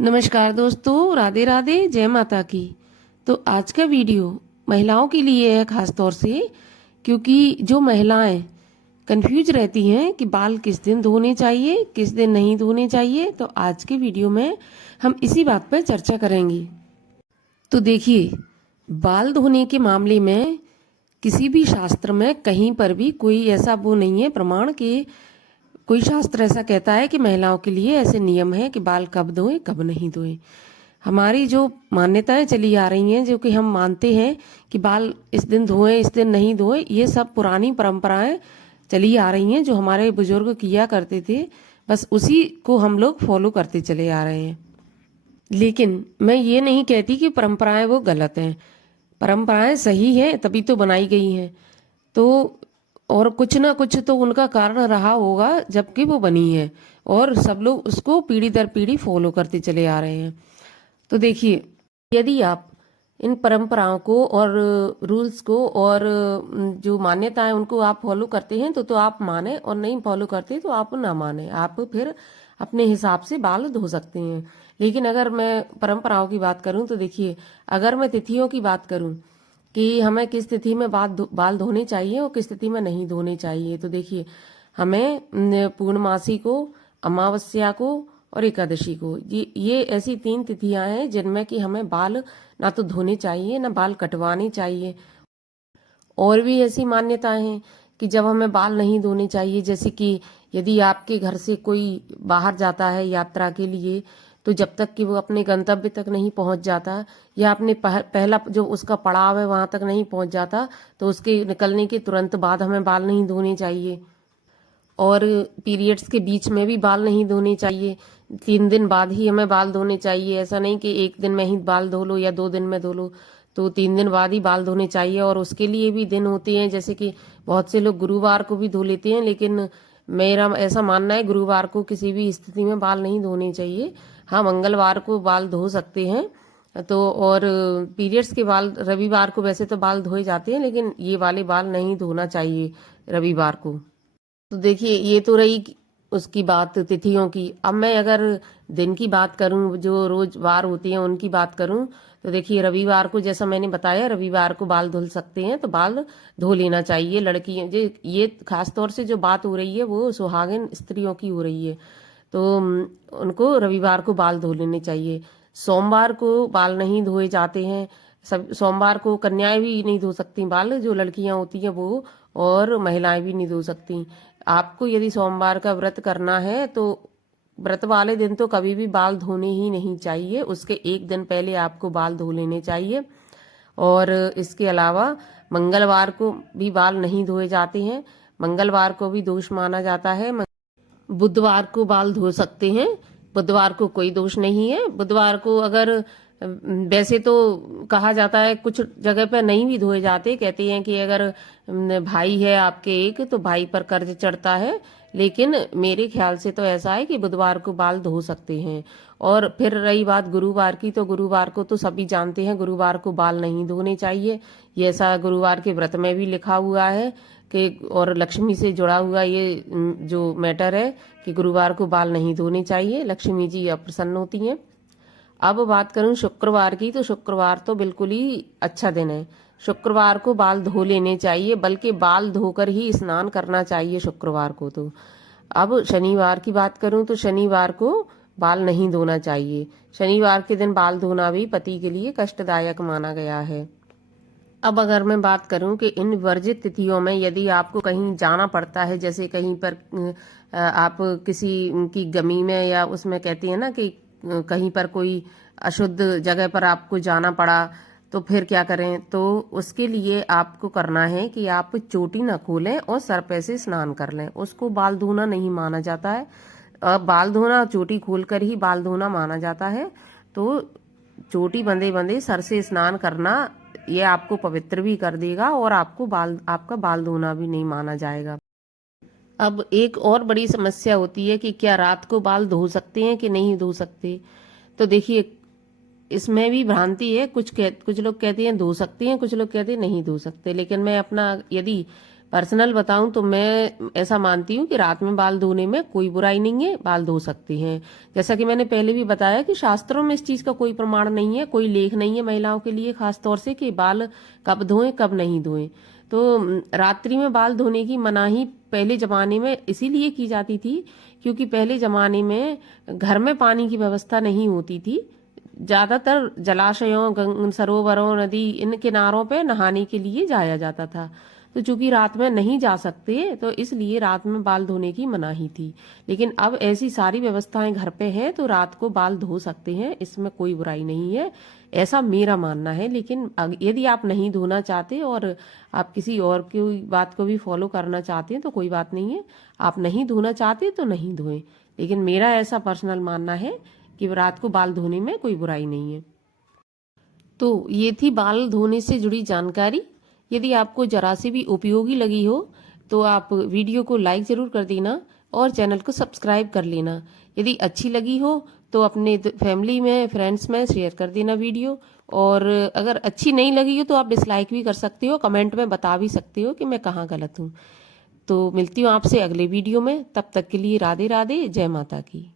नमस्कार दोस्तों, राधे राधे, जय माता की। तो आज का वीडियो महिलाओं के लिए है, खास तौर से क्योंकि जो महिलाएं कंफ्यूज रहती हैं कि बाल किस दिन धोने चाहिए, किस दिन नहीं धोने चाहिए। तो आज के वीडियो में हम इसी बात पर चर्चा करेंगे। तो देखिए, बाल धोने के मामले में किसी भी शास्त्र में कहीं पर भी कोई ऐसा वो नहीं है प्रमाण कि कोई शास्त्र ऐसा कहता है कि महिलाओं के लिए ऐसे नियम है कि बाल कब धोएं कब नहीं धोएं। हमारी जो मान्यताएं चली आ रही हैं, जो कि हम मानते हैं कि बाल इस दिन धोएं इस दिन नहीं धोएं, ये सब पुरानी परंपराएं चली आ रही हैं जो हमारे बुजुर्ग किया करते थे। बस उसी को हम लोग फॉलो करते चले आ रहे हैं। लेकिन मैं ये नहीं कहती कि परंपराएं वो गलत हैं। परंपराएं सही हैं, तभी तो बनाई गई हैं। तो और कुछ ना कुछ तो उनका कारण रहा होगा जबकि वो बनी है, और सब लोग उसको पीढ़ी दर पीढ़ी फॉलो करते चले आ रहे हैं। तो देखिए, यदि आप इन परंपराओं को और रूल्स को और जो मान्यताएं उनको आप फॉलो करते हैं तो आप माने, और नहीं फॉलो करते तो आप ना माने। आप फिर अपने हिसाब से बाल धो सकते हैं। लेकिन अगर मैं परंपराओं की बात करूं तो देखिए, अगर मैं तिथियों की बात करूं कि हमें किस तिथि में बाल धोने चाहिए और किस तिथि में नहीं धोने चाहिए, तो देखिए, हमें पूर्णमासी को, अमावस्या को और एकादशी को, ये ऐसी 3 तिथियां हैं जिनमें कि हमें बाल ना तो धोने चाहिए ना बाल कटवाने चाहिए। और भी ऐसी मान्यताएं हैं कि जब हमें बाल नहीं धोने चाहिए, जैसे कि यदि आपके घर से कोई बाहर जाता है यात्रा के लिए, तो जब तक कि वो अपने गंतव्य तक नहीं पहुंच जाता, या अपने पहला जो उसका पड़ाव है वहां तक नहीं पहुंच जाता, तो उसके निकलने के तुरंत बाद हमें बाल नहीं धोने चाहिए। और पीरियड्स के बीच में भी बाल नहीं धोने चाहिए। 3 दिन बाद ही हमें बाल धोने चाहिए। ऐसा नहीं कि एक दिन में ही बाल धो लो या 2 दिन में धो लो। तो 3 दिन बाद ही बाल धोने चाहिए। और उसके लिए भी दिन होते हैं, जैसे कि बहुत से लोग गुरुवार को भी धो लेते हैं, लेकिन मेरा ऐसा मानना है गुरुवार को किसी भी स्थिति में बाल नहीं धोने चाहिए। हाँ, मंगलवार को बाल धो सकते हैं। तो और पीरियड्स के बाल रविवार को वैसे तो बाल धोए जाते हैं, लेकिन ये वाले बाल नहीं धोना चाहिए रविवार को। तो देखिए, ये तो रही उसकी बात तिथियों की। अब मैं अगर दिन की बात करूं, जो रोज वार होती हैं उनकी बात करूं, तो देखिए, रविवार को जैसा मैंने बताया, रविवार को बाल धुल सकते हैं, तो बाल धो लेना चाहिए लड़की। ये खास तौर से जो बात हो रही है वो सुहागिन स्त्रियों की हो रही है। तो उनको रविवार को बाल धो लेने चाहिए। सोमवार को बाल नहीं धोए जाते हैं। सब सोमवार को कन्याएं भी नहीं धो सकती बाल, जो लड़कियां होती हैं वो, और महिलाएं भी नहीं धो सकती। आपको यदि सोमवार का व्रत करना है तो व्रत वाले दिन तो कभी भी बाल धोने ही नहीं चाहिए। उसके एक दिन पहले आपको बाल धो लेने चाहिए। और इसके अलावा मंगलवार को भी बाल नहीं धोए जाते हैं। मंगलवार को भी दोष माना जाता है। बुधवार को बाल धो सकते हैं। बुधवार को कोई दोष नहीं है। बुधवार को अगर वैसे तो कहा जाता है, कुछ जगह पर नहीं भी धोए जाते। कहते हैं कि अगर भाई है आपके एक, तो भाई पर कर्ज चढ़ता है। लेकिन मेरे ख्याल से तो ऐसा है कि बुधवार को बाल धो सकते हैं। और फिर रही बात गुरुवार की, तो गुरुवार को तो सभी जानते हैं गुरुवार को बाल नहीं धोने चाहिए। ये ऐसा गुरुवार के व्रत में भी लिखा हुआ है कि, और लक्ष्मी से जुड़ा हुआ ये जो मैटर है कि गुरुवार को बाल नहीं धोने चाहिए, लक्ष्मी जी अप्रसन्न होती हैं। अब बात करूं शुक्रवार की, तो शुक्रवार तो बिल्कुल ही अच्छा दिन है। शुक्रवार को बाल धो लेने चाहिए, बल्कि बाल धोकर ही स्नान करना चाहिए शुक्रवार को। तो अब शनिवार की बात करूं तो शनिवार को बाल नहीं धोना चाहिए। शनिवार के दिन बाल धोना भी पति के लिए कष्टदायक माना गया है। अब अगर मैं बात करूं कि इन वर्जित तिथियों में यदि आपको कहीं जाना पड़ता है, जैसे कहीं पर आप किसी की गमी में, या उसमें कहती है ना कि कहीं पर कोई अशुद्ध जगह पर आपको जाना पड़ा, तो फिर क्या करें। तो उसके लिए आपको करना है कि आप चोटी ना खोलें और सर पे से स्नान कर लें। उसको बाल धोना नहीं माना जाता है। बाल धोना चोटी खोलकर ही बाल धोना माना जाता है। तो चोटी बंधे बंधे सर से स्नान करना, ये आपको पवित्र भी कर देगा और आपका बाल धोना भी नहीं माना जाएगा। अब एक और बड़ी समस्या होती है कि क्या रात को बाल धो सकते हैं कि नहीं धो सकते। तो देखिए, इसमें भी भ्रांति है। कुछ लोग कहते हैं धो सकते हैं, कुछ लोग कहते हैं नहीं धो सकते। लेकिन मैं अपना यदि पर्सनल बताऊं तो मैं ऐसा मानती हूँ कि रात में बाल धोने में कोई बुराई नहीं है, बाल धो सकते हैं। जैसा कि मैंने पहले भी बताया कि शास्त्रों में इस चीज का कोई प्रमाण नहीं है, कोई लेख नहीं है महिलाओं के लिए खास तौर से कि बाल कब धोएं कब नहीं धोएं। तो रात्रि में बाल धोने की मनाही पहले जमाने में इसीलिए की जाती थी क्योंकि पहले जमाने में घर में पानी की व्यवस्था नहीं होती थी। ज्यादातर जलाशयों, सरोवरों, नदी, इन किनारों पे नहाने के लिए जाया जाता था। तो चूंकि रात में नहीं जा सकते तो इसलिए रात में बाल धोने की मनाही थी। लेकिन अब ऐसी सारी व्यवस्थाएं घर पे हैं तो रात को बाल धो सकते हैं, इसमें कोई बुराई नहीं है, ऐसा मेरा मानना है। लेकिन यदि आप नहीं धोना चाहते और आप किसी और की बात को भी फॉलो करना चाहते हैं तो कोई बात नहीं है, आप नहीं धोना चाहते तो नहीं धोएं। लेकिन मेरा ऐसा पर्सनल मानना है कि रात को बाल धोने में कोई बुराई नहीं है। तो ये थी बाल धोने से जुड़ी जानकारी। यदि आपको जरा से भी उपयोगी लगी हो तो आप वीडियो को लाइक जरूर कर देना और चैनल को सब्सक्राइब कर लेना। यदि अच्छी लगी हो तो अपने फैमिली में, फ्रेंड्स में शेयर कर देना वीडियो। और अगर अच्छी नहीं लगी हो तो आप डिसलाइक भी कर सकते हो, कमेंट में बता भी सकते हो कि मैं कहाँ गलत हूँ। तो मिलती हूँ आपसे अगले वीडियो में, तब तक के लिए राधे राधे, जय माता की।